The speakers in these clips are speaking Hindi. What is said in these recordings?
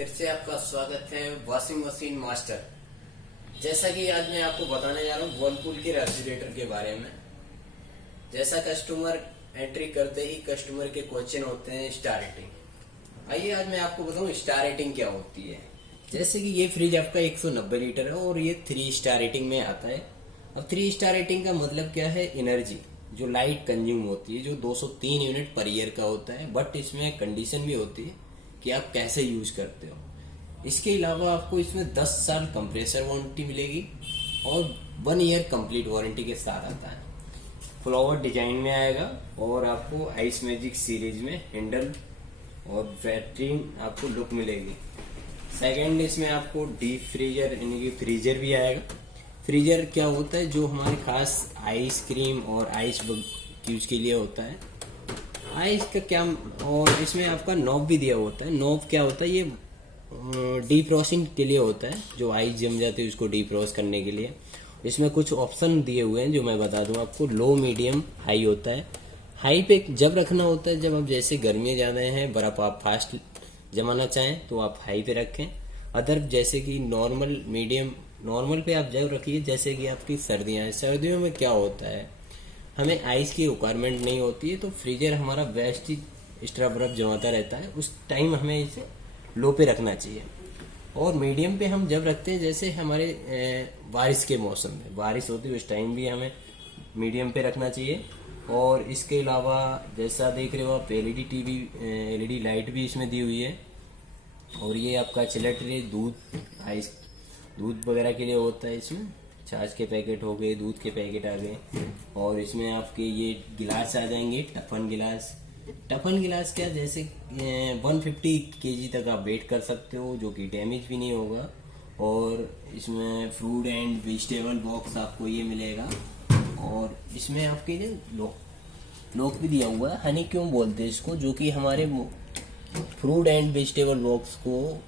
फिर से आपका स्वागत है वॉशिंग मशीन मास्टर। जैसा कि आज मैं आपको बताने जा रहा हूँ वर्लपूल के रेफ्रिजरेटर के बारे में। जैसा कस्टमर एंट्री करते ही कस्टमर के क्वेश्चन होते हैं स्टार रेटिंग। आइए आज मैं आपको बताऊँ स्टार रेटिंग क्या होती है। जैसे कि ये फ्रिज आपका 190 लीटर है और ये 3 स्टार रेटिंग में आता है। अब 3 स्टार रेटिंग का मतलब क्या है, एनर्जी जो लाइट कंज्यूम होती है जो 203 यूनिट पर ईयर का होता है। बट इसमें कंडीशन भी होती है कि आप कैसे यूज करते हो। इसके अलावा आपको इसमें 10 साल कंप्रेसर वारंटी मिलेगी और 1 ईयर कंप्लीट वारंटी के साथ आता है। फ्लावर डिजाइन में आएगा और आपको आइस मैजिक सीरीज में हैंडल और बेहतरीन आपको लुक मिलेगी। सेकेंड इसमें आपको डीप फ्रीजर यानी कि फ्रीजर भी आएगा। फ्रीजर क्या होता है, जो हमारे खास आइसक्रीम और आइस यूज के लिए होता है। आइस का क्या, और इसमें आपका नॉब भी दिया होता है। नॉब क्या होता है, ये डीफ्रॉस्टिंग के लिए होता है। जो आइस जम जाती है उसको डीफ्रॉस्ट करने के लिए इसमें कुछ ऑप्शन दिए हुए हैं जो मैं बता दूं आपको। लो, मीडियम, हाई होता है। हाई पे जब रखना होता है जब आप जैसे गर्मियाँ ज़्यादा हैं, बर्फ आप फास्ट जमाना चाहें तो आप हाई पे रखें। अदर जैसे कि नॉर्मल, मीडियम, नॉर्मल पे आप जब रखिए जैसे कि आपकी सर्दियाँ हैं। सर्दियों में क्या होता है, हमें आइस की रिक्वायरमेंट नहीं होती है तो फ्रीजर हमारा वेस्ट ही एक्स्ट्रा बर्फ जमाता रहता है। उस टाइम हमें इसे लो पे रखना चाहिए। और मीडियम पे हम जब रखते हैं जैसे हमारे बारिश के मौसम में बारिश होती है उस टाइम भी हमें मीडियम पे रखना चाहिए। और इसके अलावा जैसा देख रहे हो आप, एलईडी टीवी, एलईडी लाइट भी इसमें दी हुई है। और ये आपका चिलर ट्रे, दूध वगैरह के लिए होता है। इसमें छाछ के पैकेट हो गए, दूध के पैकेट आ गए। और इसमें आपके ये गिलास आ जाएंगे, टफन गिलास। टफन गिलास क्या, जैसे 150 केजी तक आप वेट कर सकते हो, जो कि डैमेज भी नहीं होगा। और इसमें फ्रूट एंड वेजिटेबल बॉक्स आपको ये मिलेगा। और इसमें आपके लॉक भी दिया हुआ है। हनी क्यों बोलते हैं इसको, जो कि हमारे फ्रूट एंड वेजिटेबल बॉक्स को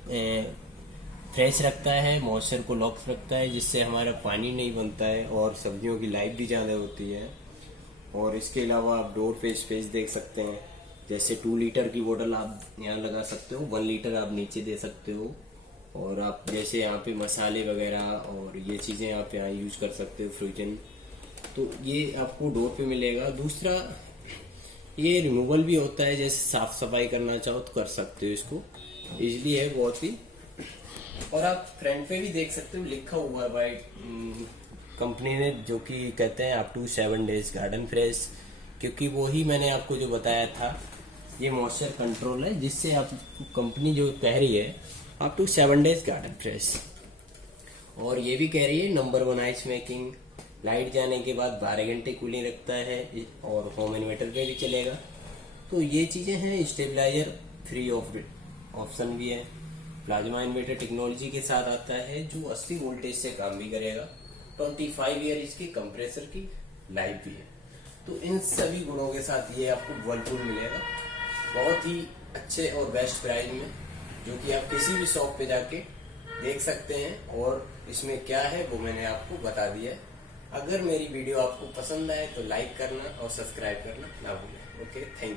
फ्रेश रखता है, मॉइस्चर को लॉक रखता है, जिससे हमारा पानी नहीं बनता है और सब्जियों की लाइफ भी ज़्यादा होती है। और इसके अलावा आप डोर पे स्पेस देख सकते हैं। जैसे 2 लीटर की बोतल आप यहाँ लगा सकते हो, 1 लीटर आप नीचे दे सकते हो। और आप जैसे यहाँ पे मसाले वगैरह और ये चीज़ें आप यहाँ यूज कर सकते हो, फ्रोजन। तो ये आपको डोर पे मिलेगा। दूसरा, ये रिमूवल भी होता है, जैसे साफ सफाई करना चाहो तो कर सकते हो। इसको इजली है बहुत ही। और आप फ्रंट पे भी देख सकते हो, लिखा हुआ है भाई कंपनी ने, जो कि कहते हैं up to 7 days garden fresh. क्योंकि वो ही मैंने आपको जो बताया था, ये मॉइस्चर कंट्रोल है, जिससे आप कंपनी जो कह रही है up to 7 days garden fresh. और ये भी कह रही है नंबर 1 आइस मेकिंग। लाइट जाने के बाद 12 घंटे कूलिंग रखता है और होम इन्वर्टर पे भी चलेगा। तो ये चीज़ें हैं। स्टेबलाइजर फ्री ऑप्शन भी है। प्लाज्मा इन्वर्टर टेक्नोलॉजी के साथ आता है, जो 80 वोल्टेज से काम भी करेगा। 25 ईयर इसकी कंप्रेसर की लाइफ भी है। तो इन सभी गुणों के साथ ये आपको वर्लपूल मिलेगा बहुत ही अच्छे और बेस्ट प्राइस में, जो कि आप किसी भी शॉप पे जाके देख सकते हैं। और इसमें क्या है वो मैंने आपको बता दिया है। अगर मेरी वीडियो आपको पसंद आए तो लाइक करना और सब्सक्राइब करना ना भूलें। Okay, thank you.